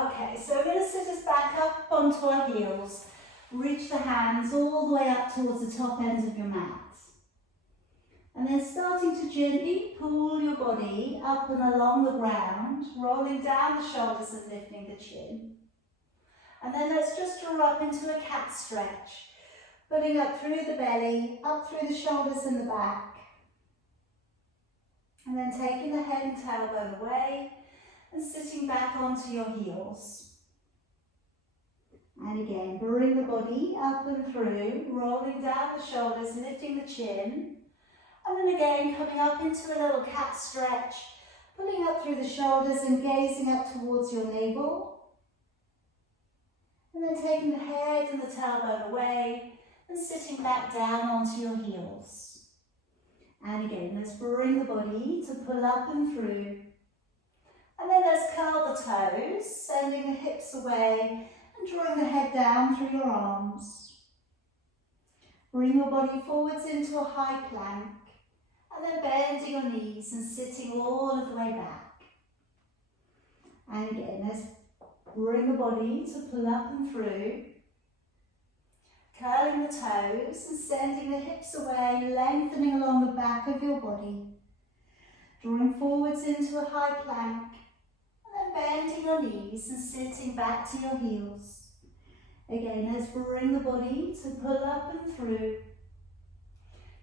Okay, so we're going to sit us back up onto our heels. Reach the hands all the way up towards the top ends of your mat. And then starting to gently pull your body up and along the ground, rolling down the shoulders and lifting the chin. And then let's just draw up into a cat stretch, pulling up through the belly, up through the shoulders and the back. And then taking the head and tailbone away and sitting back onto your heels. And again, bring the body up and through, rolling down the shoulders, lifting the chin. And then again, coming up into a little cat stretch, pulling up through the shoulders and gazing up towards your navel. And then taking the head and the tailbone away and sitting back down onto your heels. And again, let's bring the body to pull up and through. And then let's curl the toes, sending the hips away and drawing the head down through your arms. Bring your body forwards into a high plank. And then bending your knees and sitting all of the way back. And again, let's bring the body to pull up and through. Curling the toes and sending the hips away, lengthening along the back of your body. Drawing forwards into a high plank. And then bending your knees and sitting back to your heels. Again, let's bring the body to pull up and through.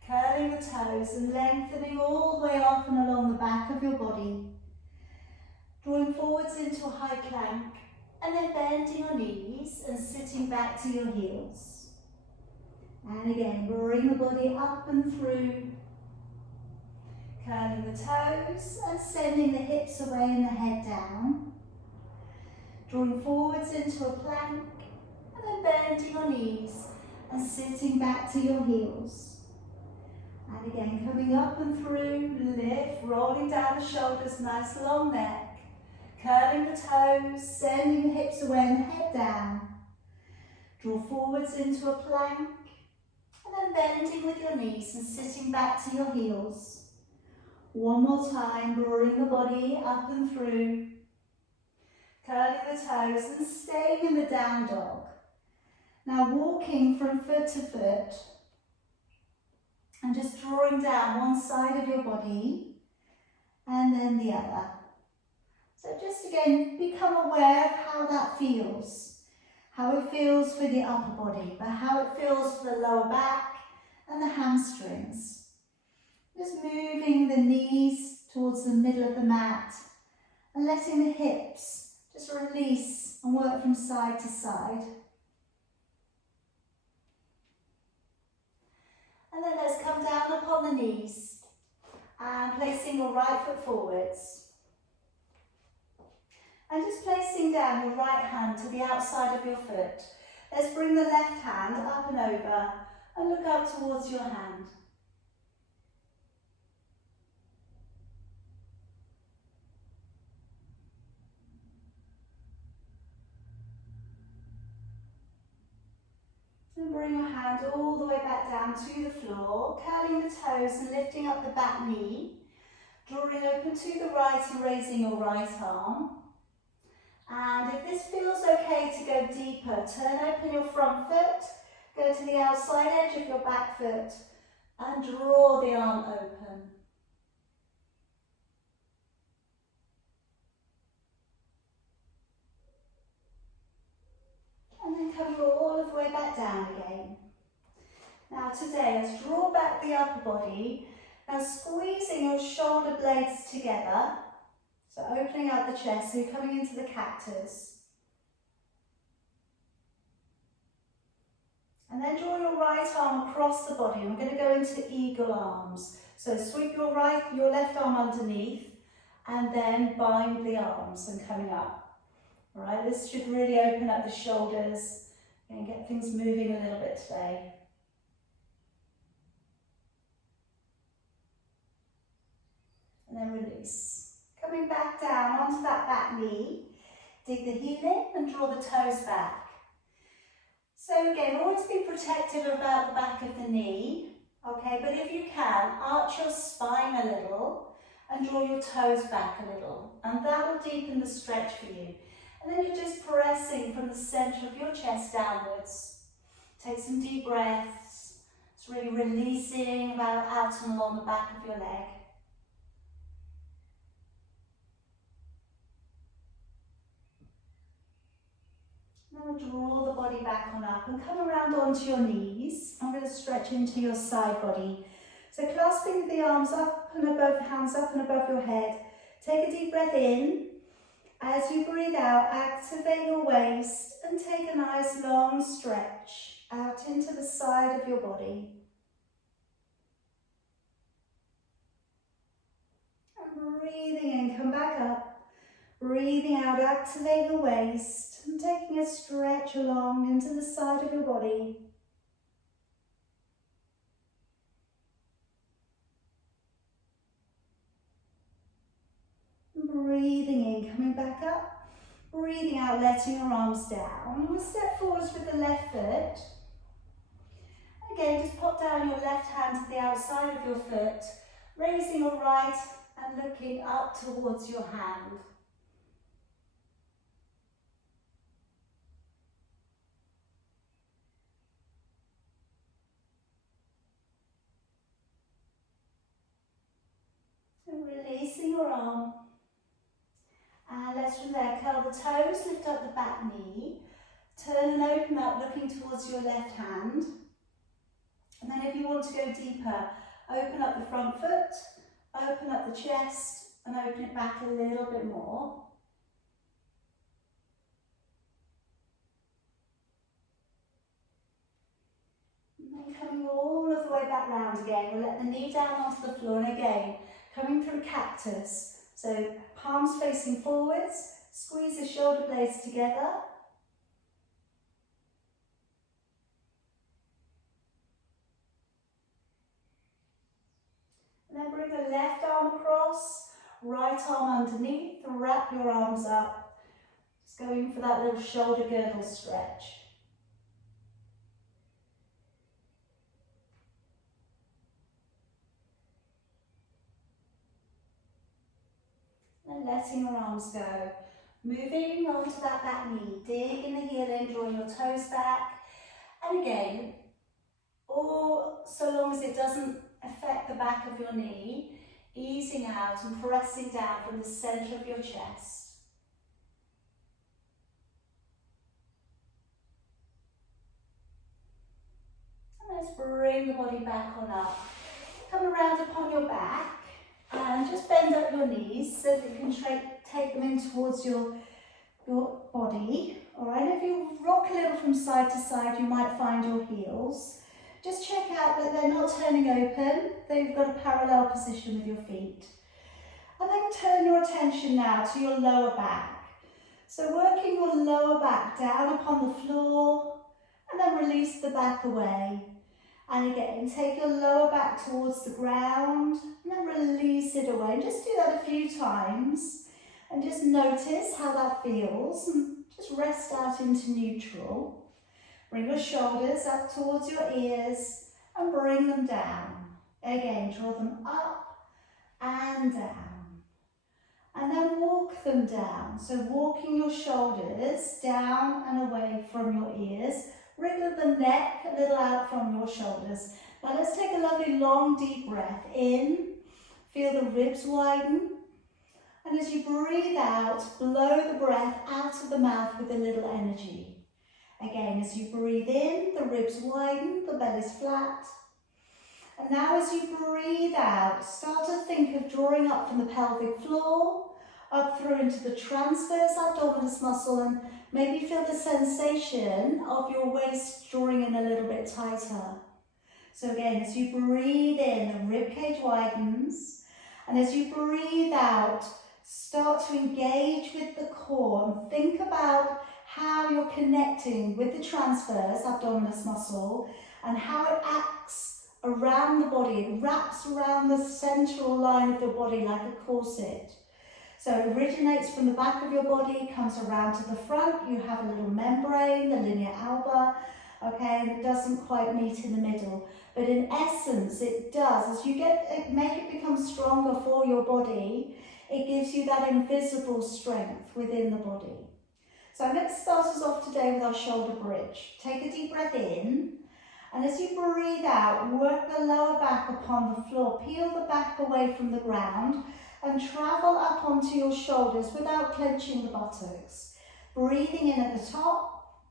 Curling the toes and lengthening all the way off and along the back of your body. Drawing forwards into a high plank and then bending your knees and sitting back to your heels. And again, bring the body up and through. Curling the toes and sending the hips away and the head down. Drawing forwards into a plank and then bending your knees and sitting back to your heels. And again, coming up and through, lift, rolling down the shoulders, nice long neck. Curling the toes, sending the hips away and the head down. Draw forwards into a plank. And then bending with your knees and sitting back to your heels. One more time, bring the body up and through. Curling the toes and staying in the down dog. Now walking from foot to foot. And just drawing down one side of your body and then the other. So just again, become aware of how that feels. How it feels for the upper body, but how it feels for the lower back and the hamstrings. Just moving the knees towards the middle of the mat and letting the hips just release and work from side to side. And then let's come down upon the knees and placing your right foot forwards. And just placing down your right hand to the outside of your foot. Let's bring the left hand up and over and look up towards your hand. And bring your hand all the way back down to the floor, curling the toes and lifting up the back knee, drawing open to the right and raising your right arm. And if this feels okay to go deeper, turn open your front foot, go to the outside edge of your back foot and draw the arm open. And then come all of the way back down again. Now today, let's draw back the upper body. Now squeezing your shoulder blades together. So opening out the chest, so you're coming into the cactus. And then draw your right arm across the body. And we're going to go into eagle arms. So sweep your left arm underneath and then bind the arms and coming up. All right, this should really open up the shoulders and get things moving a little bit today. And then release. Coming back down onto that back knee, dig the heel in and draw the toes back. So again, always be protective about the back of the knee, okay, but if you can, arch your spine a little and draw your toes back a little, and that will deepen the stretch for you. And then you're just pressing from the center of your chest downwards. Take some deep breaths. It's really releasing out and along the back of your leg. Now draw the body back on up and come around onto your knees. I'm going to stretch into your side body. So clasping the arms up and above, hands up and above your head. Take a deep breath in. As you breathe out, activate your waist and take a nice long stretch out into the side of your body. And breathing in, come back up. Breathing out, activate your waist and taking a stretch along into the side of your body. Breathing in, coming back up. Breathing out, letting your arms down. We'll step forwards with the left foot. Again, just pop down your left hand to the outside of your foot, raising your right and looking up towards your hand. And releasing your arm. And let's from there curl the toes, lift up the back knee, turn and open up looking towards your left hand. And then if you want to go deeper, open up the front foot, open up the chest and open it back a little bit more. And then coming all of the way back round again, we'll let the knee down onto the floor and again, coming through cactus. So palms facing forwards, squeeze the shoulder blades together. And then bring the left arm across, right arm underneath, wrap your arms up. Just going for that little shoulder girdle stretch. And letting your arms go. Moving onto that back knee, dig in the heel in, drawing your toes back. And again, or so long as it doesn't affect the back of your knee, easing out and pressing down from the center of your chest. And let's bring the body back on up. Come around upon your back and just bend up your knees so that you can take them in towards your body. All right, if you rock a little from side to side, you might find your heels. Just check out that they're not turning open, they've got a parallel position with your feet. And then turn your attention now to your lower back. So working your lower back down upon the floor and then release the back away. And again, take your lower back towards the ground and then release it away. Just do that a few times and just notice how that feels and just rest out into neutral. Bring your shoulders up towards your ears and bring them down. Again, draw them up and down. And then walk them down. So walking your shoulders down and away from your ears. Wriggle the neck a little out from your shoulders. Now let's take a lovely long deep breath in. Feel the ribs widen. And as you breathe out, blow the breath out of the mouth with a little energy. Again, as you breathe in, the ribs widen, the belly's flat. And now as you breathe out, start to think of drawing up from the pelvic floor, up through into the transverse abdominis muscle, and maybe feel the sensation of your waist drawing in a little bit tighter. So again, as you breathe in, the rib cage widens. And as you breathe out, start to engage with the core and think about how you're connecting with the transverse abdominis muscle and how it acts around the body. It wraps around the central line of your body like a corset. So it originates from the back of your body, comes around to the front. You have a little membrane, the linea alba, okay, and it doesn't quite meet in the middle. But in essence, it does. As you make it become stronger for your body, it gives you that invisible strength within the body. So I'm going to start us off today with our shoulder bridge. Take a deep breath in, and as you breathe out, work the lower back upon the floor. Peel the back away from the ground and travel up onto your shoulders without clenching the buttocks. Breathing in at the top,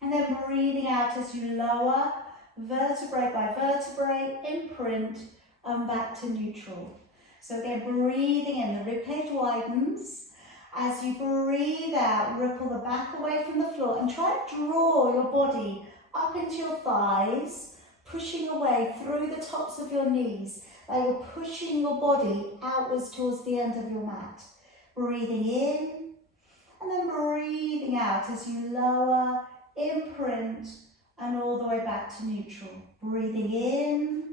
and then breathing out as you lower vertebrae by vertebrae, imprint, and back to neutral. So again, breathing in, the ribcage widens. As you breathe out, ripple the back away from the floor and try to draw your body up into your thighs, pushing away through the tops of your knees, like you're pushing your body outwards towards the end of your mat. Breathing in, and then breathing out as you lower, imprint, and all the way back to neutral. Breathing in,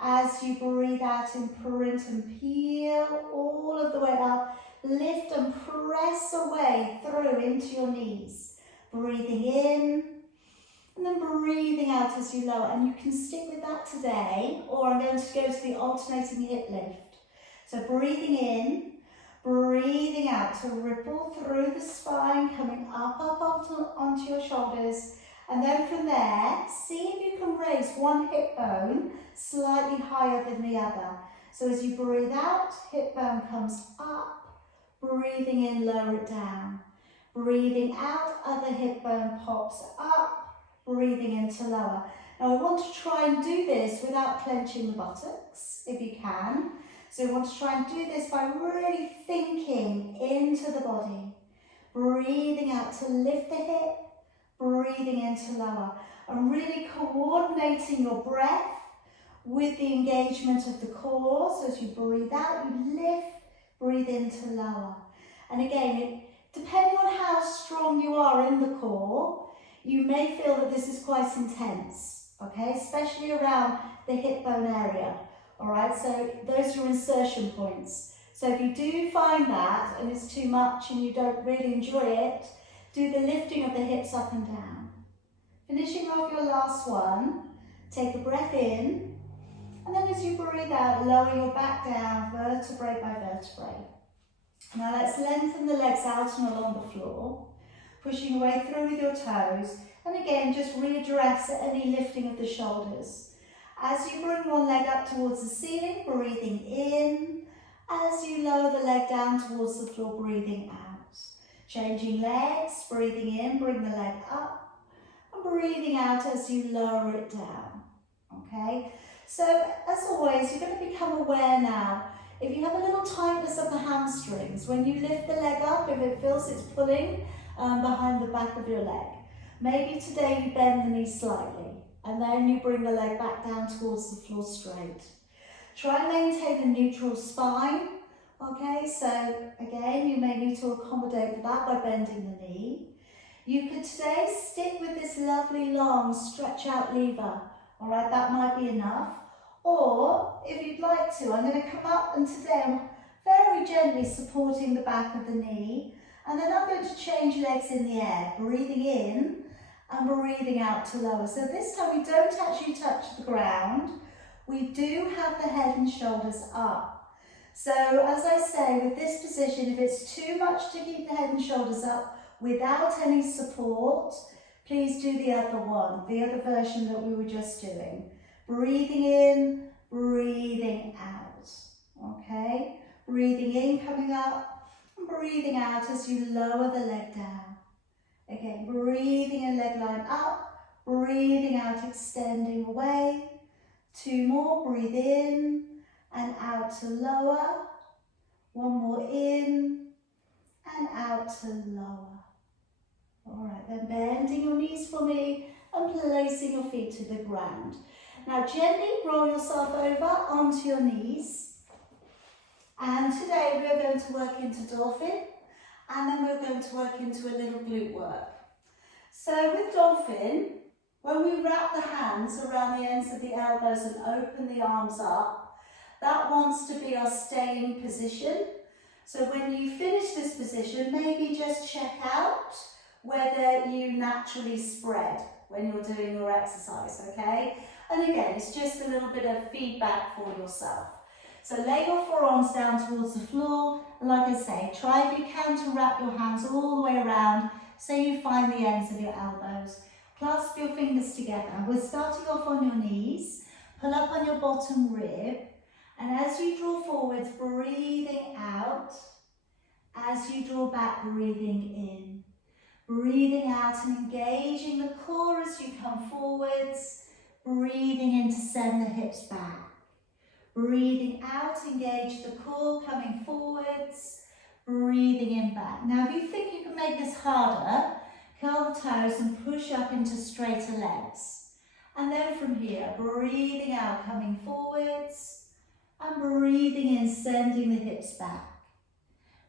as you breathe out, imprint and peel all of the way up. Lift and press away through into your knees. Breathing in, and then breathing out as you lower. And you can stick with that today, or I'm going to go to the alternating hip lift. So breathing in, breathing out to ripple through the spine, coming up onto your shoulders. And then from there, see if you can raise one hip bone slightly higher than the other. So as you breathe out, hip bone comes up. Breathing in, lower it down. Breathing out, other hip bone pops up. Breathing in to lower. Now I want to try and do this without clenching the buttocks, if you can. So you want to try and do this by really thinking into the body. Breathing out to lift the hip. Breathing in to lower. And really coordinating your breath with the engagement of the core. So as you breathe out, you lift. Breathe in to lower. And again, depending on how strong you are in the core, you may feel that this is quite intense, okay? Especially around the hip bone area, all right? So those are your insertion points. So if you do find that and it's too much and you don't really enjoy it, do the lifting of the hips up and down. Finishing off your last one, take a breath in. And then as you breathe out, lower your back down, vertebrae by vertebrae. Now let's lengthen the legs out and along the floor, pushing your way through with your toes. And again, just readdress any lifting of the shoulders. As you bring one leg up towards the ceiling, breathing in. As you lower the leg down towards the floor, breathing out. Changing legs, breathing in, bring the leg up. And breathing out as you lower it down, okay? So, as always, you're going to become aware now. If you have a little tightness of the hamstrings, when you lift the leg up, if it feels it's pulling behind the back of your leg, maybe today you bend the knee slightly, and then you bring the leg back down towards the floor straight. Try and maintain a neutral spine, okay? So, again, you may need to accommodate for that by bending the knee. You could today stick with this lovely long stretch out lever, all right? That might be enough. Or, if you'd like to, I'm going to come up and today I'm very gently supporting the back of the knee. And then I'm going to change legs in the air, breathing in and breathing out to lower. So this time we don't actually touch the ground. We do have the head and shoulders up. So as I say, with this position, if it's too much to keep the head and shoulders up without any support, please do the other one, the other version that we were just doing. Breathing in, breathing out, okay? Breathing in, coming up, and breathing out as you lower the leg down. Again, breathing in, leg line up, breathing out, extending away. Two more, breathe in and out to lower. One more in and out to lower. All right, then bending your knees for me and placing your feet to the ground. Now gently roll yourself over onto your knees. And today we're going to work into dolphin, and then we're going to work into a little glute work. So with dolphin, when we wrap the hands around the ends of the elbows and open the arms up, that wants to be our staying position. So when you finish this position, maybe just check out whether you naturally spread when you're doing your exercise, okay? And again, it's just a little bit of feedback for yourself. So lay your forearms down towards the floor, and like I say, try if you can to wrap your hands all the way around so you find the ends of your elbows. Clasp your fingers together. We're starting off on your knees. Pull up on your bottom rib. And as you draw forwards, breathing out. As you draw back, breathing in. Breathing out and engaging the core as you come forwards. Breathing in to send the hips back. Breathing out, engage the core, coming forwards. Breathing in back. Now if you think you can make this harder, curl the toes and push up into straighter legs. And then from here, breathing out, coming forwards. And breathing in, sending the hips back.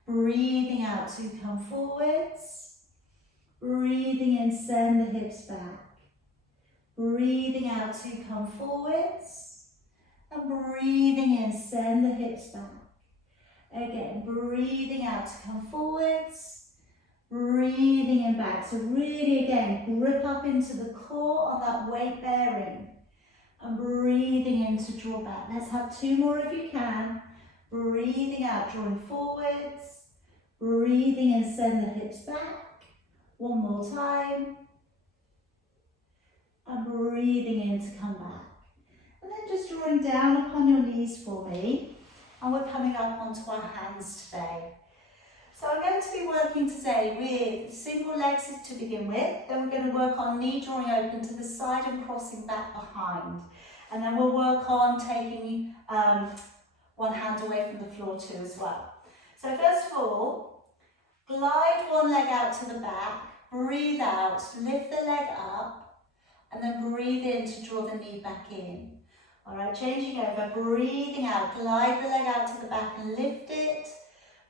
Breathing out to come forwards. Breathing in, send the hips back. Breathing out to come forwards. And breathing in, send the hips back. Again, breathing out to come forwards. Breathing in back. So really, again, grip up into the core on that weight bearing. And breathing in to draw back. Let's have 2 more if you can. Breathing out, drawing forwards. Breathing in, send the hips back. 1 more time. And breathing in to come back. And then just drawing down upon your knees for me. And we're coming up onto our hands today. So I'm going to be working today with single legs to begin with. Then we're going to work on knee drawing open to the side and crossing back behind. And then we'll work on taking one hand away from the floor too as well. So first of all, glide one leg out to the back, breathe out, lift the leg up, and then breathe in to draw the knee back in. All right, changing over, breathing out, glide the leg out to the back and lift it,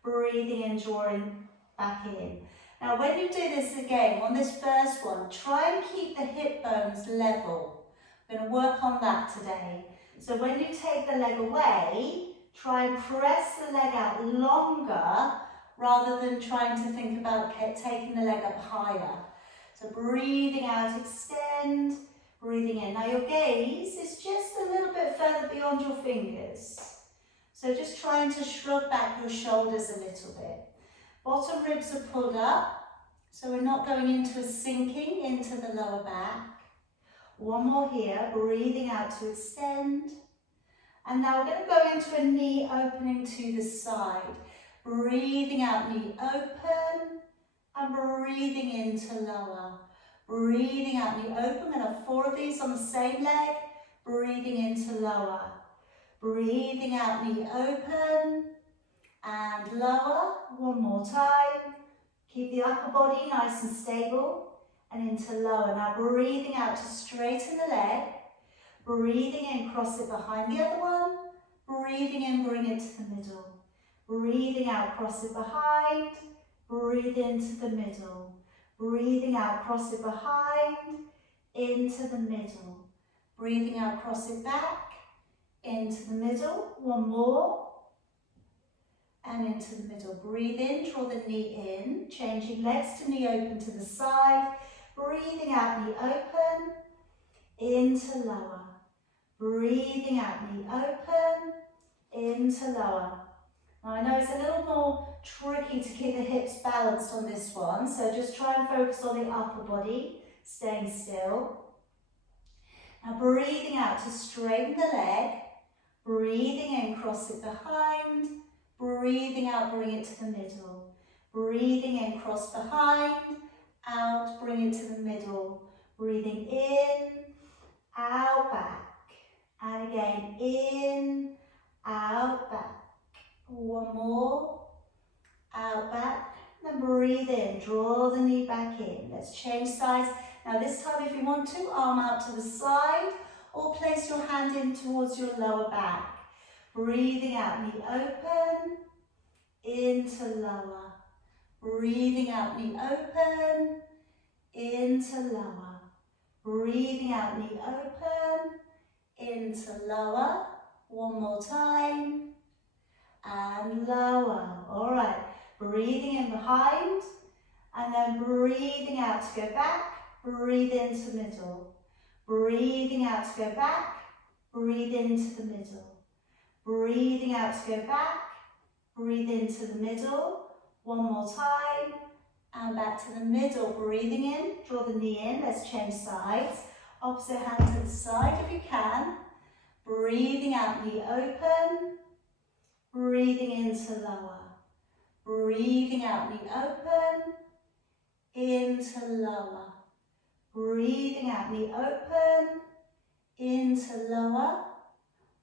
breathing in, drawing back in. Now when you do this again, on this first one, try and keep the hip bones level. We're going to work on that today. So when you take the leg away, try and press the leg out longer rather than trying to think about taking the leg up higher. So breathing out, extend, breathing in. Now your gaze is just a little bit further beyond your fingers. So just trying to shrug back your shoulders a little bit. Bottom ribs are pulled up, so we're not going into a sinking into the lower back. 1 more here, breathing out to extend. And now we're going to go into a knee opening to the side. Breathing out, knee open, and breathing into lower. Breathing out, knee open. We're going to have 4 of these on the same leg. Breathing into lower. Breathing out, knee open, and lower. 1 more time. Keep the upper body nice and stable, and into lower. Now breathing out to straighten the leg. Breathing in, cross it behind the other one. Breathing in, bring it to the middle. Breathing out, cross it behind. Breathe into the middle. Breathing out, cross it behind. Into the middle. Breathing out, cross it back. Into the middle. 1 more. And into the middle. Breathe in, draw the knee in. Changing legs to knee open to the side. Breathing out, knee open. Into lower. Breathing out, knee open, into lower. Now I know it's a little more tricky to keep the hips balanced on this one, so just try and focus on the upper body, staying still. Now breathing out to straighten the leg, breathing in, cross it behind, breathing out, bring it to the middle. Breathing in, cross behind, out, bring it to the middle. Breathing in, out, back. And again, in, out, back. 1 more, out, back. Then breathe in, draw the knee back in. Let's change sides. Now this time if you want to, arm out to the side or place your hand in towards your lower back. Breathing out, knee open, into lower. Breathing out, knee open, into lower. Breathing out, knee open, into lower. 1 more time. And lower. All right. Breathing in behind. And then breathing out to go back. Breathe into the middle. Breathing out to go back. Breathe into the middle. Breathing out to go back. Breathe into the middle. 1 more time. and back to the middle. Breathing in, draw the knee in, let's change sides. Opposite hand to the side if you can. Breathing out, knee open. Breathing into lower. Breathing out, knee open. Into lower. Breathing out, knee open. Into lower.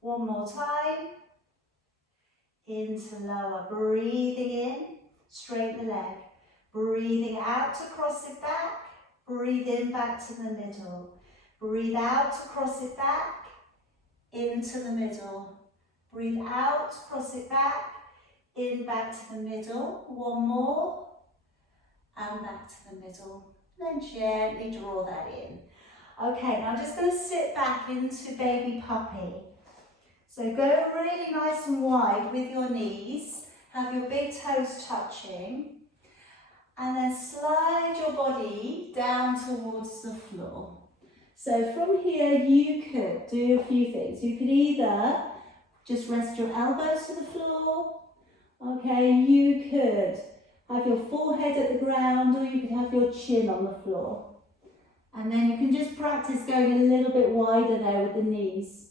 One more time. Into lower. Breathing in, straighten the leg. Breathing out to cross it back. Breathe in back to the middle. Breathe out to cross it back. Into the middle. Breathe out, cross it back. In back to the middle. One more. And back to the middle. Then gently draw that in. Okay, now I'm just going to sit back into baby puppy. So go really nice and wide with your knees. Have your big toes touching. And then slide your body down towards the floor. So from here you could do a few things. You could either just rest your elbows to the floor. Okay, you could have your forehead at the ground, or you could have your chin on the floor. And then you can just practice going a little bit wider there with the knees.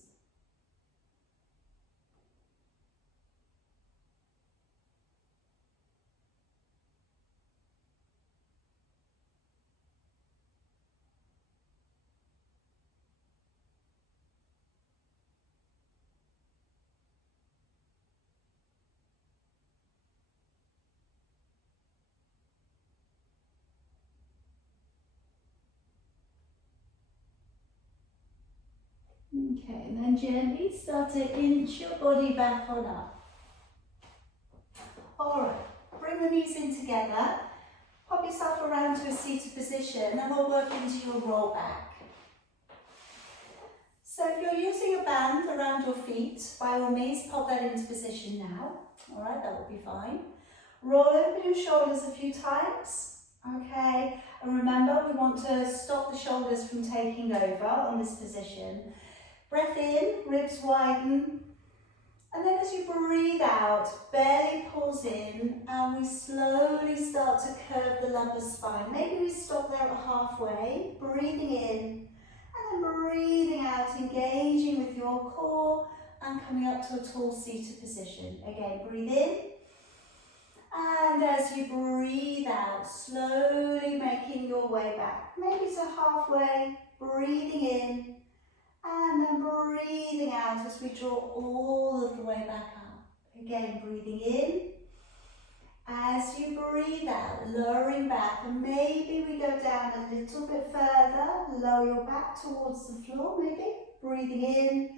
Okay, and then gently start to inch your body back on up. Alright, bring the knees in together, pop yourself around to a seated position, and we'll work into your roll back. So if you're using a band around your feet, by all means pop that into position now. Alright, that will be fine. Roll over your shoulders a few times. Okay, and remember we want to stop the shoulders from taking over on this position. Breath in, ribs widen, and then as you breathe out, belly pulls in, and we slowly start to curve the lumbar spine. Maybe we stop there at halfway, breathing in, and then breathing out, engaging with your core, and coming up to a tall seated position. Again, breathe in, and as you breathe out, slowly making your way back. Maybe to halfway, breathing in, and then breathing out as we draw all of the way back up. Again, breathing in. As you breathe out, lowering back, and maybe we go down a little bit further. Lower your back towards the floor, maybe. Breathing in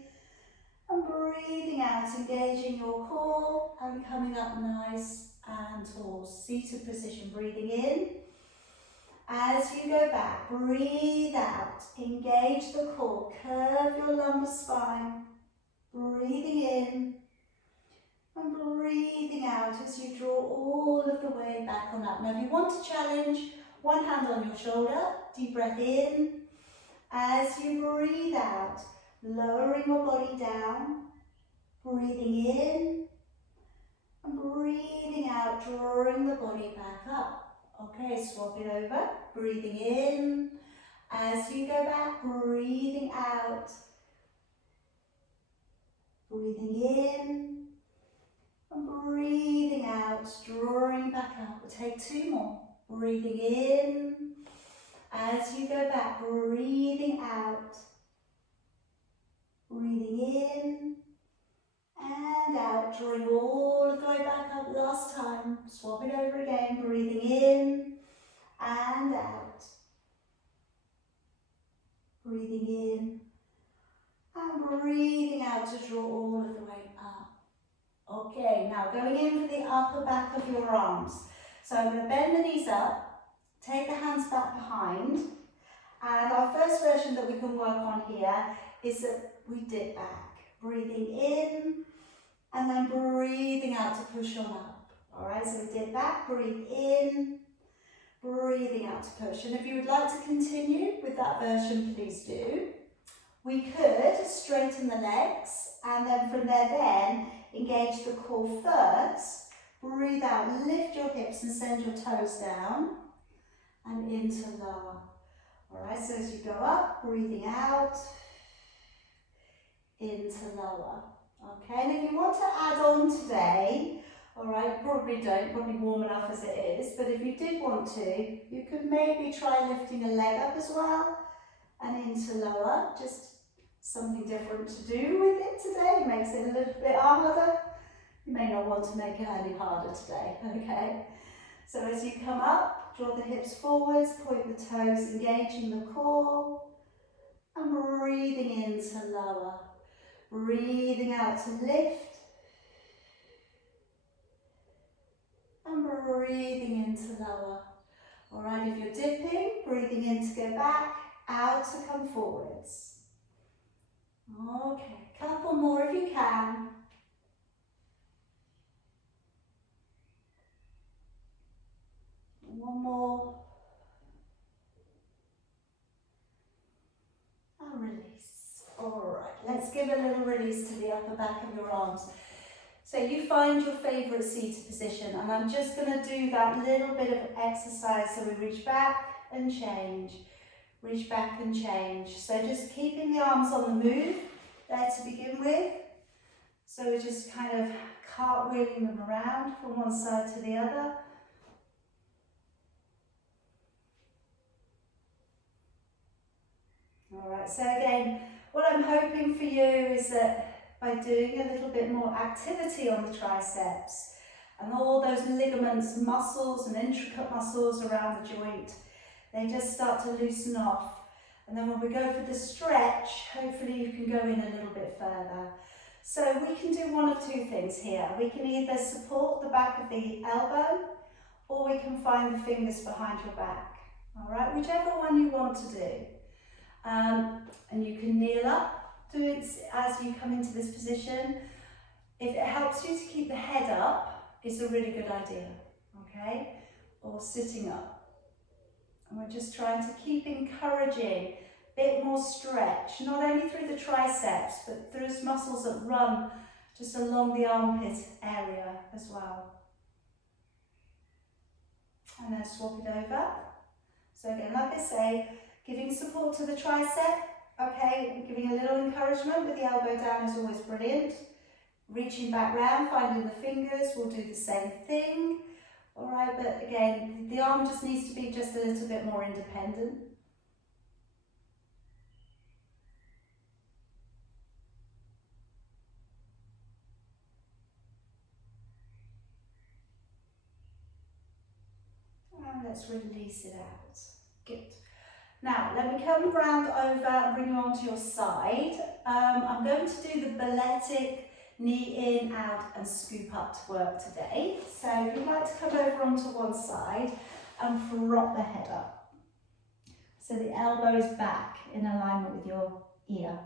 and breathing out, engaging your core and coming up nice and tall. Seated position, breathing in. As you go back, breathe out, engage the core, curve your lumbar spine, breathing in and breathing out as you draw all of the way back on up. Now if you want to challenge, one hand on your shoulder, deep breath in. As you breathe out, lowering your body down, breathing in and breathing out, drawing the body back up. Okay, swap it over, breathing in, as you go back, breathing out, breathing in, and breathing out, drawing back up. We'll take two more, breathing in, as you go back, breathing out, breathing in, and out, drawing all of the way back up. Last time, swap it over again, breathing in and out, breathing in and breathing out to draw all of the way up. Okay, now going in for the upper back of your arms. So I'm going to bend the knees up, take the hands back behind, and our first version that we can work on here is that we dip back, breathing in and then breathing out to push on up. Alright, so we dip back, breathe in, breathing out to push. And if you would like to continue with that version, please do. We could straighten the legs and then from there then engage the core first. Breathe out, lift your hips and send your toes down. and into lower. All right, so as you go up, breathing out, into lower. Okay, and if you want to add on today, all right, probably don't, probably warm enough as it is, but if you did want to, you could maybe try lifting a leg up as well and into lower, just something different to do with it today. It makes it a little bit harder. You may not want to make it any harder today, okay? So as you come up, draw the hips forwards, point the toes, engaging the core, and breathing into lower. Breathing out to lift, and breathing into lower. All right, if you're dipping, breathing in to go back, out to come forwards. Okay, couple more if you can. One more. And release. All right, let's give a little release to the upper back of your arms. So you find your favourite seated position, and I'm just going to do that little bit of exercise. So we reach back and change, reach back and change. So just keeping the arms on the move there to begin with. So we're just kind of cartwheeling them around from one side to the other. All right, so again, what I'm hoping for you is that by doing a little bit more activity on the triceps and all those ligaments, muscles and intricate muscles around the joint, they just start to loosen off. And then when we go for the stretch, hopefully you can go in a little bit further. So we can do one of two things here. We can either support the back of the elbow, or we can find the fingers behind your back. All right, whichever one you want to do. And you can kneel up. Do it as you come into this position. If it helps you to keep the head up, it's a really good idea, okay? Or sitting up. And we're just trying to keep encouraging a bit more stretch, not only through the triceps, but through those muscles that run just along the armpit area as well. And then swap it over. So again, like I say, giving support to the tricep. Okay, giving a little encouragement with the elbow down is always brilliant. Reaching back round, finding the fingers, we'll do the same thing. All right, but again, the arm just needs to be just a little bit more independent. And let's release it out. Good. Now, let me come round over and bring you onto your side. I'm going to do the balletic knee in, out and scoop up to work today. So if you'd like to come over onto one side and prop the head up. So the elbow is back in alignment with your ear.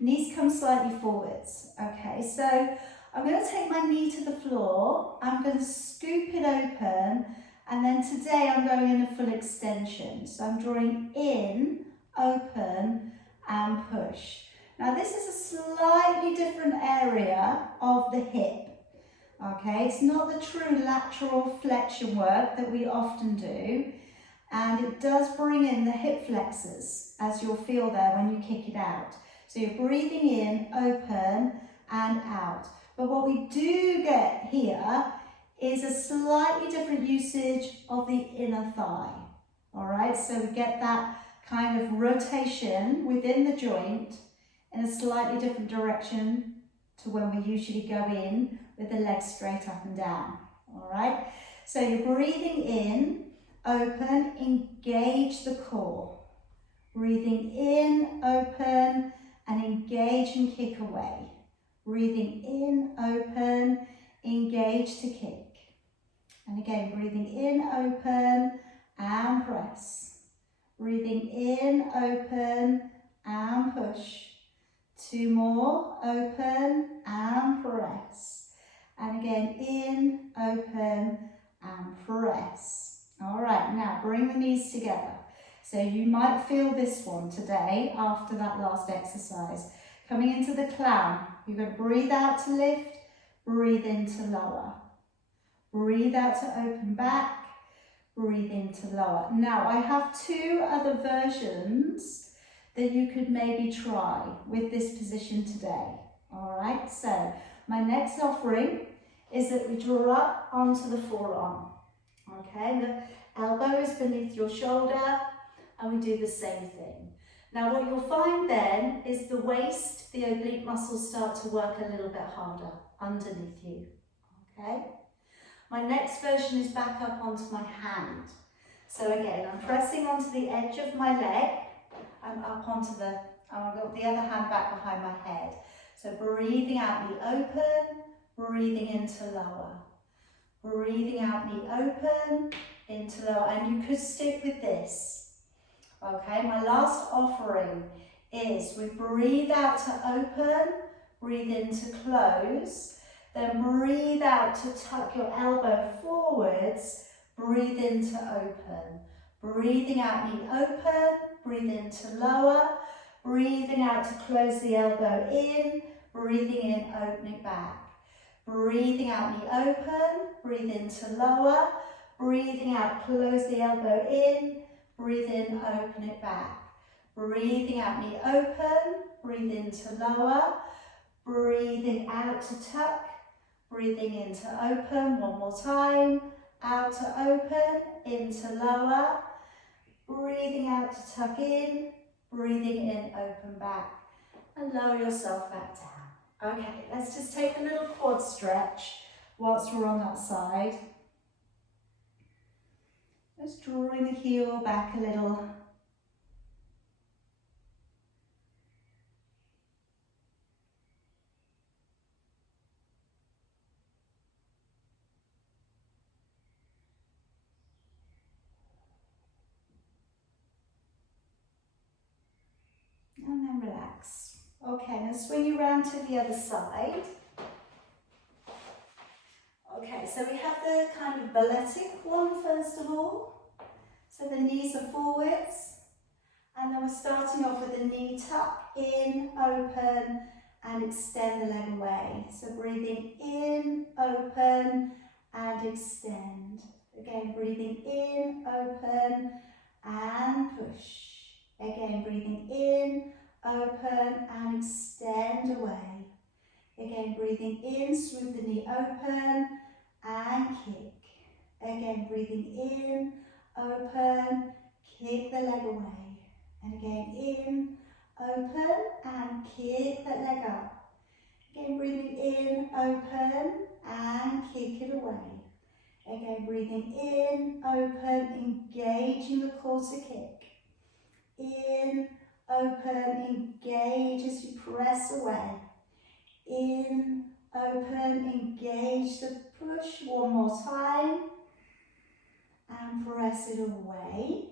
Knees come slightly forwards. Okay, so I'm going to take my knee to the floor. I'm going to scoop it open. And then today I'm going in a full extension. So I'm drawing in, open and push. Now this is a slightly different area of the hip. Okay, it's not the true lateral flexion work that we often do. And it does bring in the hip flexors, as you'll feel there when you kick it out. So you're breathing in, open and out. But what we do get here is a slightly different usage of the inner thigh. All right, so we get that kind of rotation within the joint in a slightly different direction to when we usually go in with the legs straight up and down. All right, so you're breathing in, open, engage the core. Breathing in, open, and engage and kick away. Breathing in, open, engage to kick. And again, breathing in, open, and press. Breathing in, open, and push. Two more, open, and press. And again, in, open, and press. All right, now bring the knees together. So you might feel this one today after that last exercise. Coming into the clown, you're going to breathe out to lift, breathe in to lower. Breathe out to open back, breathe into lower. Now I have two other versions that you could maybe try with this position today. All right, so my next offering is that we draw up onto the forearm. Okay, the elbow is beneath your shoulder and we do the same thing. Now what you'll find then is the waist, the oblique muscles start to work a little bit harder underneath you. Okay, my next version is back up onto my hand. So again, I'm pressing onto the edge of my leg and up onto the, I've got the other hand back behind my head. So breathing out, knee open, breathing into lower. Breathing out, knee open, into lower. And you could stick with this. Okay, my last offering is we breathe out to open, breathe in to close, then breathe out to tuck your elbow forwards, breathe in to open. Breathing out, knee open, breathe into lower, breathing out to close the elbow in, breathing in, open it back. Breathing out, knee open, breathe into lower, breathing out, close the elbow in, breathe in, open it back. Breathing out, knee open, breathe into lower, breathing out to tuck, breathing into open, one more time, out to open, into lower, breathing out to tuck in, breathing in, open back, and lower yourself back down. Okay, let's just take a little quad stretch whilst we're on that side. Just drawing the heel back a little. And then relax. Okay, now swing around to the other side. Okay, so we have the kind of balletic one first of all. So the knees are forwards, and then we're starting off with the knee tuck in, open, and extend the leg away. So breathing in, open, and extend. Again, breathing in, open, and push. Again, breathing in, open, and extend away. Again, breathing in, sweep the knee open, and kick. Again, breathing in, open, kick the leg away. And again, in, open, and kick that leg up. Again, breathing in, open, and kick it away. Again, breathing in, open, engaging the core to kick. In, open, engage as you press away. In, open, engage the push one more time. And press it away.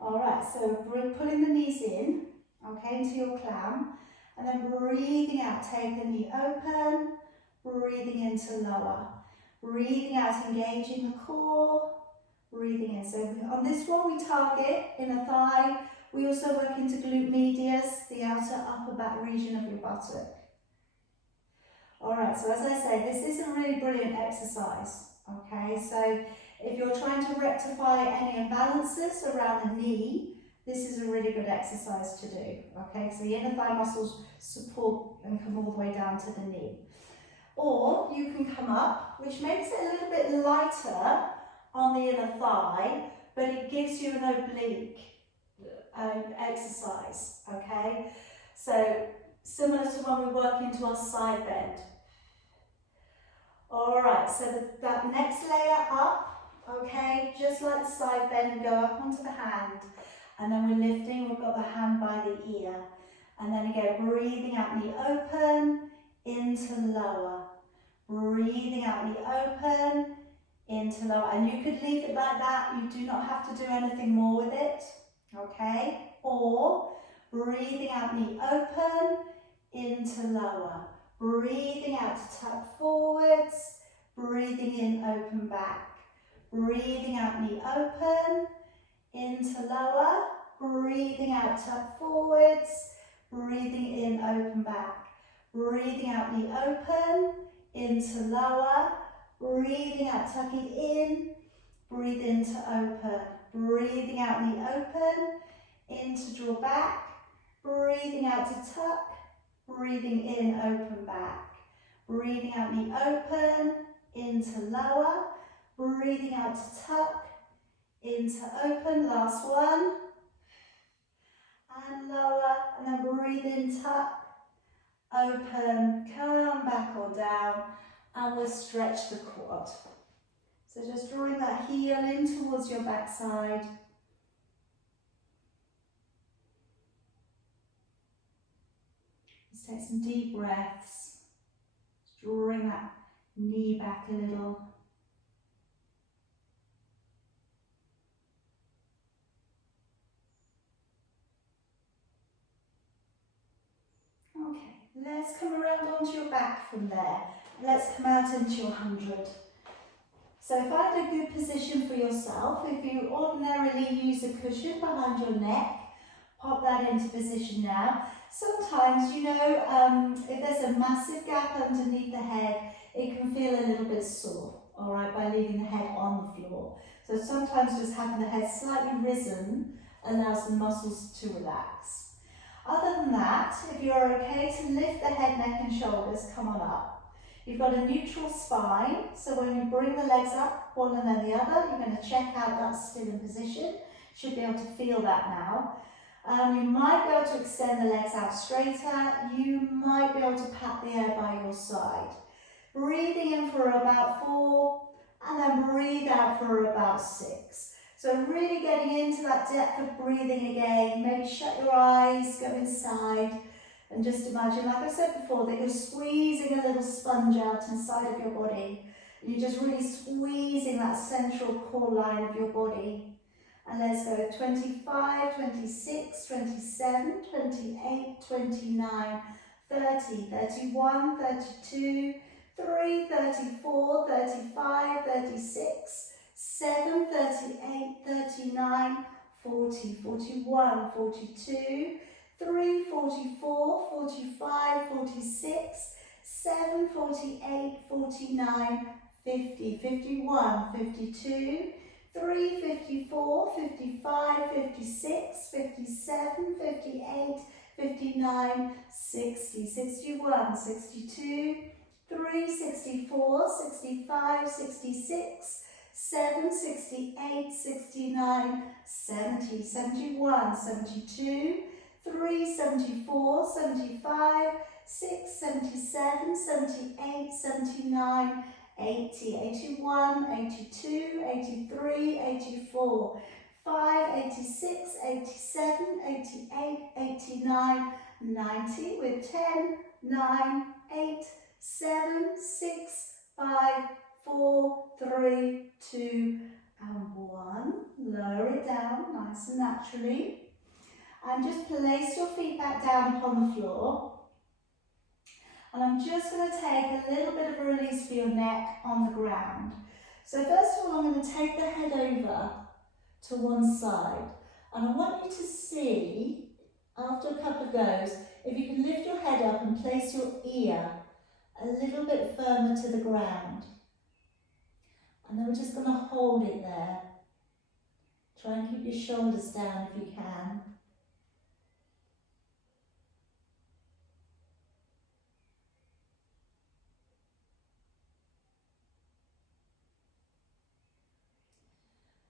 Alright, so we're pulling the knees in, okay, into your clam. And then breathing out, take the knee open, breathing into lower. Breathing out, engaging the core, breathing in. So on this one we target inner thigh. We also work into glute medius, the outer upper back region of your buttock. Alright, so as I say, this is a really brilliant exercise, okay? So if you're trying to rectify any imbalances around the knee, this is a really good exercise to do, okay? So the inner thigh muscles support and come all the way down to the knee. Or you can come up, which makes it a little bit lighter on the inner thigh, but it gives you an oblique exercise, okay? So similar to when we work into our side bend. Alright, so that next layer up, okay, just like the side bend, go up onto the hand, and then we're lifting, we've got the hand by the ear, and then again, breathing out, knee open, into lower, breathing out, knee open, into lower, and you could leave it like that, you do not have to do anything more with it, okay, or breathing out, knee open, into lower, breathing out to tuck forwards, breathing in, open back, breathing out, knee open, into lower, breathing out, tuck forwards, breathing in, open back, breathing out, knee open, into lower, breathing out, tucking in, breathe in to open, breathing out knee open, in to draw back, breathing out to tuck, breathing in, open back, breathing out knee open, into lower, breathing out to tuck, into open, last one, and lower, and then breathe in, tuck, open, come back or down, and we'll stretch the quad. So just drawing that heel in towards your backside. Just take some deep breaths, just drawing that knee back a little. Okay, let's come around onto your back from there. Let's come out into your 100. So find a good position for yourself. If you ordinarily use a cushion behind your neck, pop that into position now. Sometimes, you know, if there's a massive gap underneath the head, it can feel a little bit sore, all right, by leaving the head on the floor. So sometimes just having the head slightly risen allows the muscles to relax. Other than that, if you're okay to lift the head, neck and shoulders, come on up. You've got a neutral spine, so when you bring the legs up, one and then the other, you're going to check out that still in position. Should be able to feel that now. You might be able to extend the legs out straighter. You might be able to pat the air by your side. Breathing in for about 4, and then breathe out for about 6. So really getting into that depth of breathing again. Maybe shut your eyes, go inside. And just imagine, like I said before, that you're squeezing a little sponge out inside of your body. And you're just really squeezing that central core line of your body. And let's go 25, 26, 27, 28, 29, 30, 31, 32, 3, 34, 35, 36, 7, 38, 39, 40, 41, 42, 3, 44, 45, 46, 7, 48, 49, 50, 51, 52, 3, 54, 55, 56, 57, 58, 59, 60, 61, 62, 3, 64, 65, 66, 7, 68, 69, 70, 71, 72, 3, 74, 75, 6, 77, 78, 79, 80, 81, 82, 83, 84, 5, 86, 87, 88, 89, 90 with 10, 9, 8, 7, 6, 5, 4, 3, 2 and 1. Lower it down nice and naturally. And just place your feet back down upon the floor. And I'm just going to take a little bit of a release for your neck on the ground. So first of all, I'm going to take the head over to one side. And I want you to see, after a couple of goes, if you can lift your head up and place your ear a little bit firmer to the ground. And then we're just going to hold it there. Try and keep your shoulders down if you can.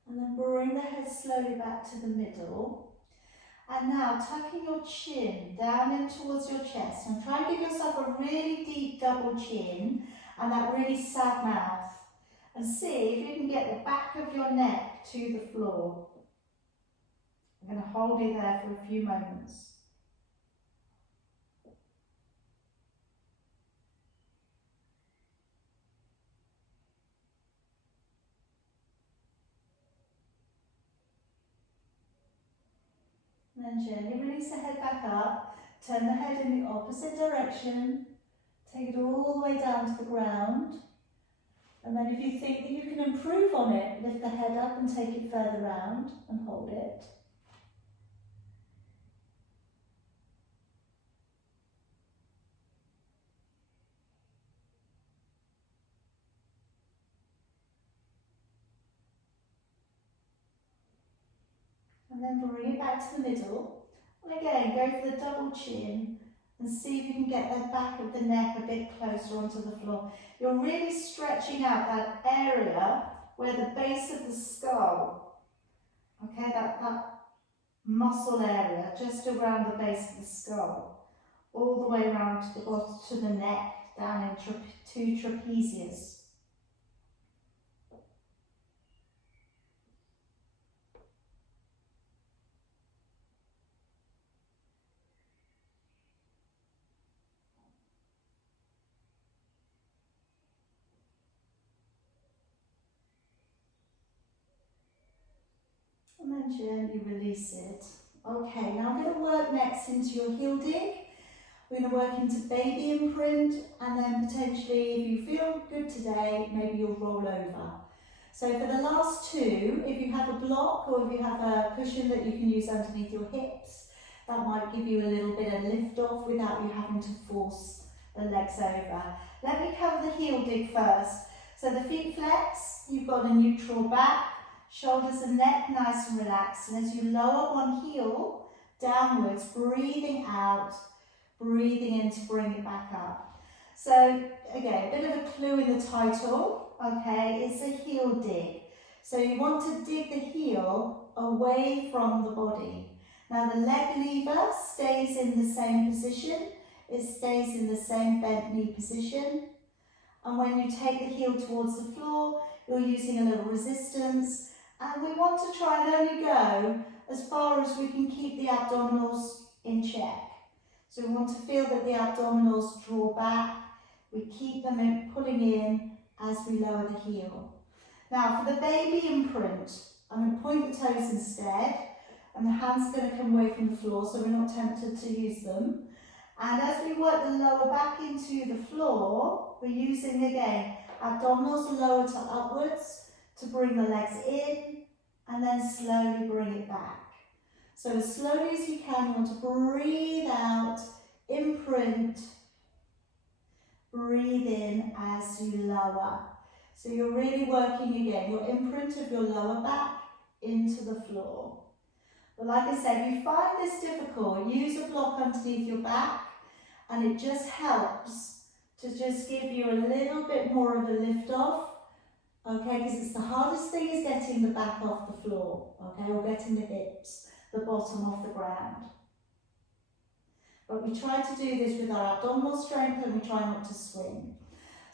And then bring the head slowly back to the middle. And now tucking your chin down in towards your chest. And try and give yourself a really deep double chin and that really sad mouth. And see if you can get the back of your neck to the floor. I'm going to hold you there for a few moments. And then gently release the head back up, turn the head in the opposite direction, take it all the way down to the ground. And then if you think that you can improve on it, lift the head up and take it further round and hold it. and then bring it back to the middle. And again, go for the double chin and see if you can get the back of the neck a bit closer onto the floor. You're really stretching out that area where the base of the skull, okay, that muscle area just around the base of the skull, all the way around to the bottom, to the neck, down into two trapezius. And then gently release it. Okay, now I'm going to work next into your heel dig. We're going to work into baby imprint, and then potentially, if you feel good today, maybe you'll roll over. So for the last two, if you have a block or if you have a cushion that you can use underneath your hips, that might give you a little bit of lift off without you having to force the legs over. Let me cover the heel dig first. So the feet flex, you've got a neutral back, shoulders and neck nice and relaxed, and as you lower one heel downwards, breathing out, breathing in to bring it back up. So again, a bit of a clue in the title, okay, it's a heel dig. So you want to dig the heel away from the body. Now the leg lever stays in the same position, it stays in the same bent knee position, and when you take the heel towards the floor, you're using a little resistance, and we want to try and only go as far as we can keep the abdominals in check. So we want to feel that the abdominals draw back, we keep them in, pulling in as we lower the heel. Now for the baby imprint, I'm going to point the toes instead, and the hands are going to come away from the floor so we're not tempted to use them. And as we work the lower back into the floor, we're using again abdominals lower to upwards to bring the legs in, and then slowly bring it back. So as slowly as you can, you want to breathe out, imprint, breathe in as you lower. So you're really working again your imprint of your lower back into the floor. But like I said, if you find this difficult, use a block underneath your back, and it just helps to just give you a little bit more of a lift off. Okay, because it's the hardest thing is getting the back off the floor, okay, or getting the hips, the bottom off the ground. But we try to do this with our abdominal strength, and we try not to swing.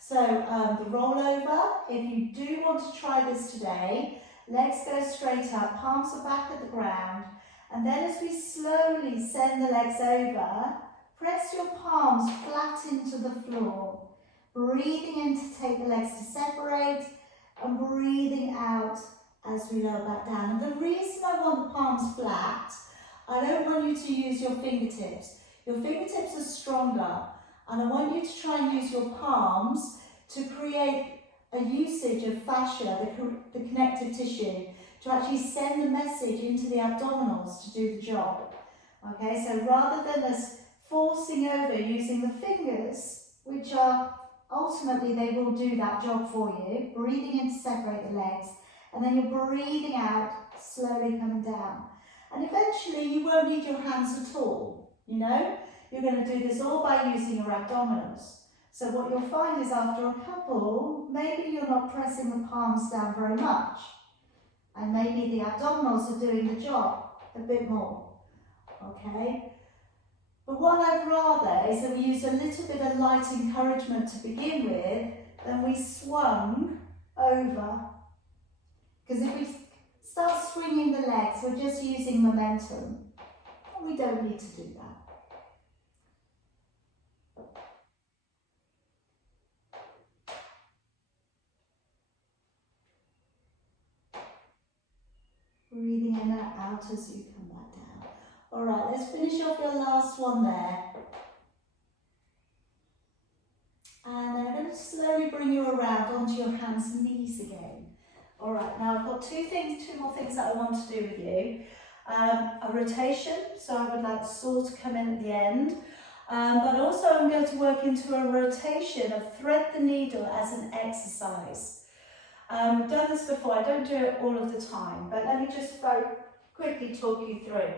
So the rollover, if you do want to try this today, legs go straight up, palms are back at the ground, and then as we slowly send the legs over, press your palms flat into the floor, breathing in to take the legs to separate, and breathing out as we lower back down. And the reason I want the palms flat, I don't want you to use your fingertips. Your fingertips are stronger, and I want you to try and use your palms to create a usage of fascia, the connective tissue, to actually send the message into the abdominals to do the job. Okay, so rather than us forcing over using the fingers, which are ultimately they will do that job for you, breathing in to separate the legs, and then you're breathing out, slowly coming down. And eventually you won't need your hands at all, you know? You're going to do this all by using your abdominals. So what you'll find is after a couple, maybe you're not pressing the palms down very much, and maybe the abdominals are doing the job a bit more, okay? But what I'd rather is that we use a little bit of light encouragement to begin with, then we swung over. Because if we start swinging the legs, we're just using momentum, and we don't need to do that. Breathing in and out as you come back down. All right, let's finish off your last one there. And then I'm going to slowly bring you around onto your hands and knees again. All right, now I've got two more things that I want to do with you. A rotation, so I would like the saw to come in at the end. But also I'm going to work into a rotation of thread the needle as an exercise. We've done this before, I don't do it all of the time, but let me just quickly talk you through.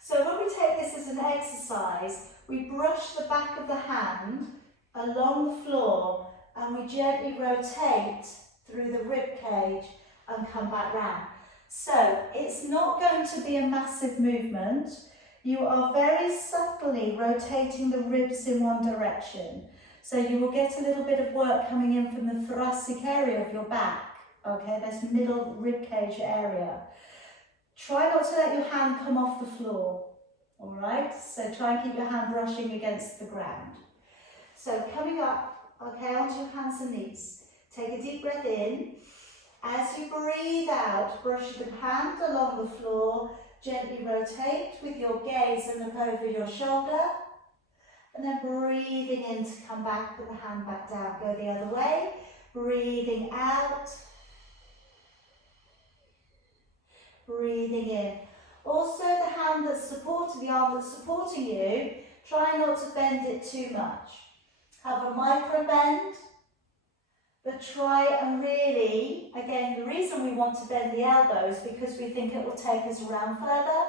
So when we take this as an exercise, we brush the back of the hand along the floor and we gently rotate through the rib cage and come back round. So it's not going to be a massive movement. You are very subtly rotating the ribs in one direction. So you will get a little bit of work coming in from the thoracic area of your back. Okay, this middle rib cage area. Try not to let your hand come off the floor. All right, so try and keep your hand brushing against the ground. So coming up, okay, onto your hands and knees. Take a deep breath in. As you breathe out, brush the hand along the floor. Gently rotate with your gaze and look over your shoulder. And then breathing in to come back, put the hand back down. Go the other way. Breathing out. Breathing in. Also the hand that's supporting, the arm that's supporting you, try not to bend it too much. Have a micro bend, but try and really, again, the reason we want to bend the elbow is because we think it will take us around further.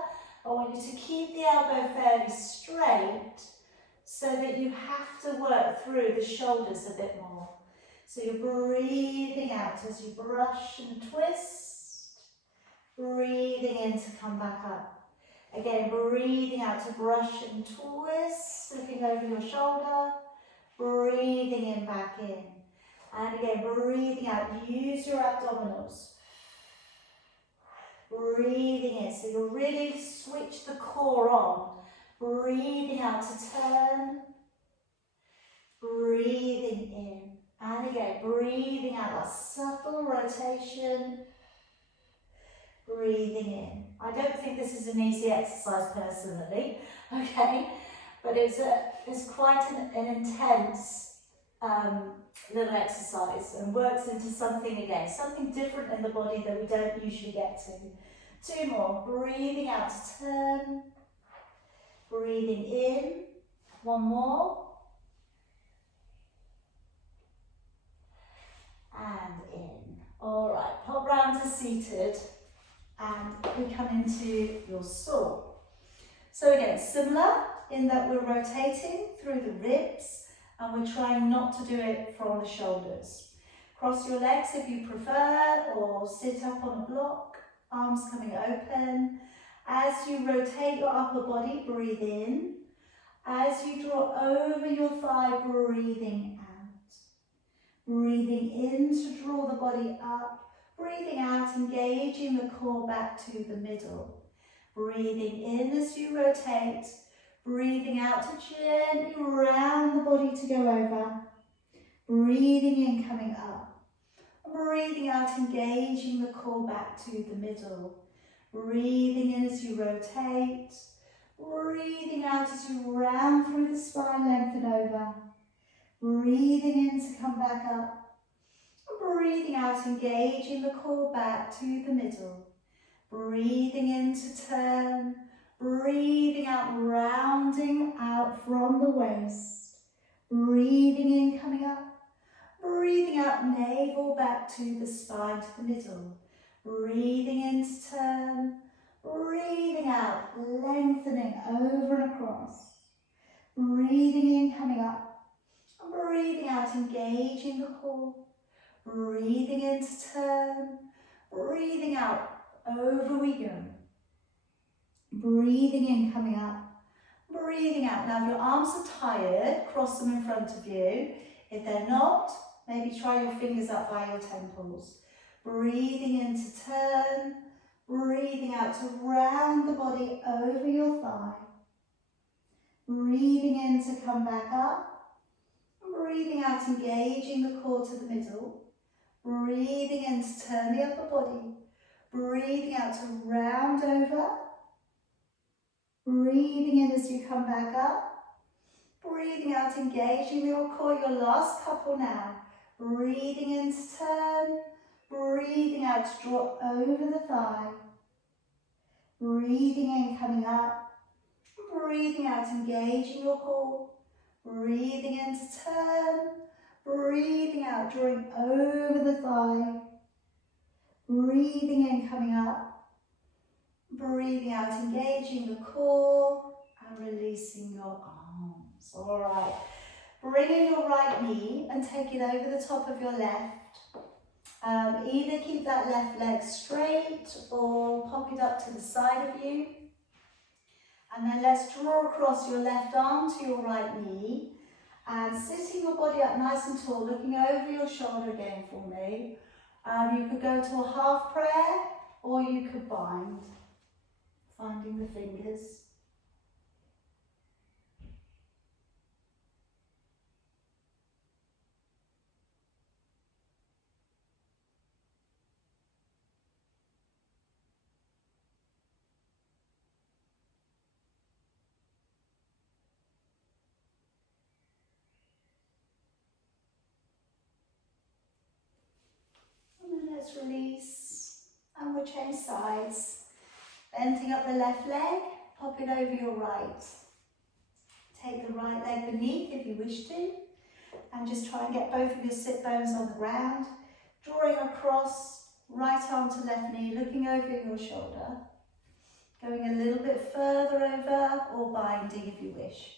I want you to keep the elbow fairly straight so that you have to work through the shoulders a bit more. So you're breathing out as you brush and twist, breathing in to come back up. Again, breathing out to brush and twist, looking over your shoulder, breathing in back in. And again, breathing out, use your abdominals. Breathing in, so you'll really switch the core on. Breathing out to turn. Breathing in. And again, breathing out, that subtle rotation. Breathing in. I don't think this is an easy exercise personally, okay? But it's quite an intense little exercise and works into something again, something different in the body that we don't usually get to. 2 more. Breathing out to turn. Breathing in. 1 more. And in. All right, pop round to seated and we come into your saw. So again, similar in that we're rotating through the ribs and we're trying not to do it from the shoulders. Cross your legs if you prefer, or sit up on a block, arms coming open. As you rotate your upper body, breathe in. As you draw over your thigh, breathing out. Breathing in to draw the body up. Breathing out, engaging the core back to the middle. Breathing in as you rotate. Breathing out to gently round the body to go over. Breathing in, coming up. Breathing out, engaging the core back to the middle. Breathing in as you rotate. Breathing out as you round through the spine, lengthen over. Breathing in to come back up. Breathing out, engaging the core back to the middle. Breathing in to turn. Breathing out, rounding out from the waist. Breathing in, coming up. Breathing out, navel back to the spine, to the middle. Breathing in to turn. Breathing out, lengthening over and across. Breathing in, coming up. Breathing out, engaging the core. Breathing in to turn. Breathing out, over we go. Breathing in, coming up. Breathing out. Now if your arms are tired, cross them in front of you. If they're not, maybe try your fingers up by your temples. Breathing in to turn. Breathing out to round the body over your thigh. Breathing in to come back up. Breathing out, engaging the core to the middle. Breathing in to turn the upper body. Breathing out to round over. Breathing in as you come back up. Breathing out, engaging your core, your last couple now. Breathing in to turn. Breathing out to draw over the thigh. Breathing in, coming up. Breathing out, engaging your core. Breathing in to turn. Breathing out, drawing over the thigh. Breathing in, coming up. Breathing out, engaging the core and releasing your arms. All right. Bring in your right knee and take it over the top of your left. Either keep that left leg straight or pop it up to the side of you. And then let's draw across your left arm to your right knee and sitting your body up nice and tall, looking over your shoulder again for me. You could go to a half prayer or you could bind, finding the fingers. Let's release and we'll change sides. Bending up the left leg, pop it over your right. Take the right leg beneath if you wish to, and just try and get both of your sit bones on the ground. Drawing across, right arm to left knee, looking over your shoulder. Going a little bit further over or binding if you wish.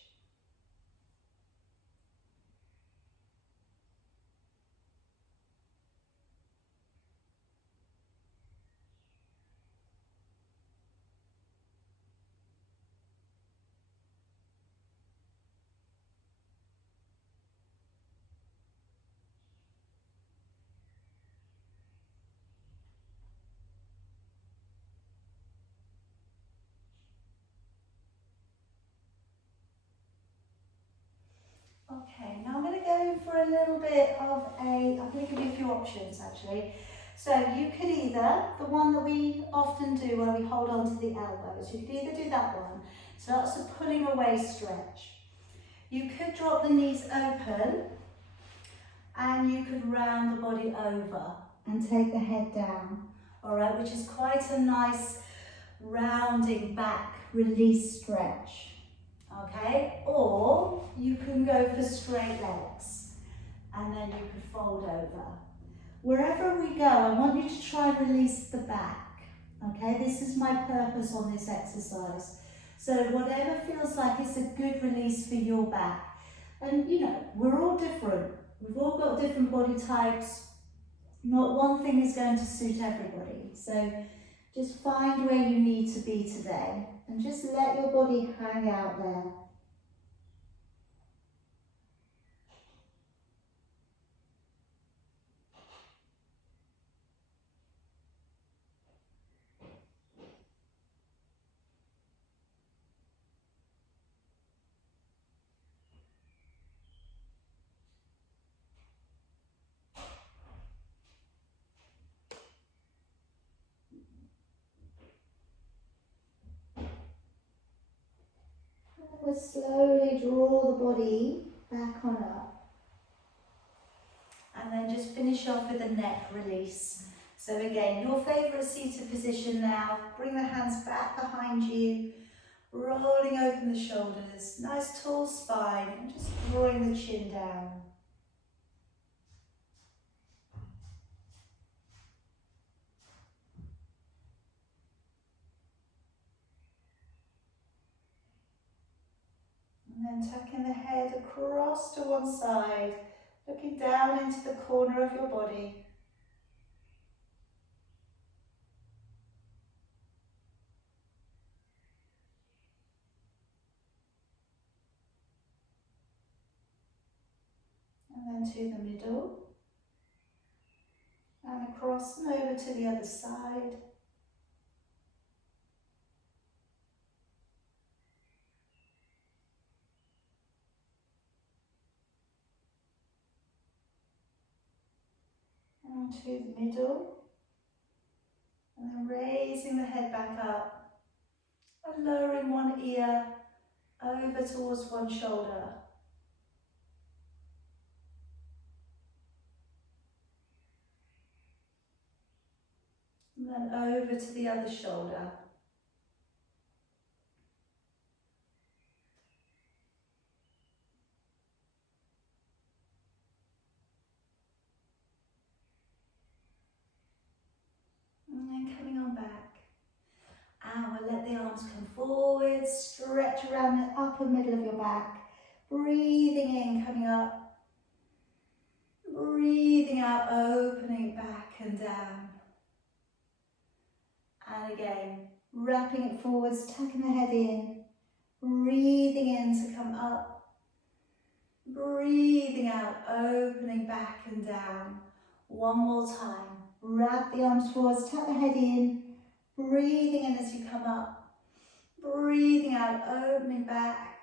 Okay, now I'm going to go for a little bit of I'm going to give you a few options actually. So you could either, the one that we often do where we hold on to the elbows, you could either do that one, so that's a pulling away stretch. You could drop the knees open and you could round the body over and take the head down, all right, which is quite a nice rounding back release stretch. Okay, or you can go for straight legs and then you could fold over. Wherever we go, I want you to try and release the back. Okay, this is my purpose on this exercise. So whatever feels like it's a good release for your back. And you know, we're all different. We've all got different body types. Not one thing is going to suit everybody. So just find where you need to be today and just let your body hang out there. We'll slowly draw the body back on up. And then just finish off with a neck release. So again, your favourite seated position now. Bring the hands back behind you, rolling open the shoulders. Nice tall spine and just drawing the chin down. And then tucking the head across to one side, looking down into the corner of your body. And then to the middle. And across and over to the other side. And to the middle. And then raising the head back up. And lowering one ear over towards one shoulder. And then over to the other shoulder. And then coming on back. And we'll let the arms come forward, stretch around the upper middle of your back. Breathing in, coming up. Breathing out, opening back and down. And again, wrapping it forwards, tucking the head in. Breathing in to come up. Breathing out, opening back and down. One more time. Wrap the arms forwards, tuck the head in. Breathing in as you come up. Breathing out, opening back.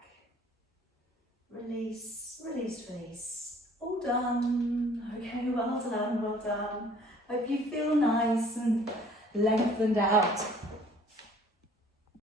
Release, release, release. All done. Okay, well done, well done. Hope you feel nice and lengthened out.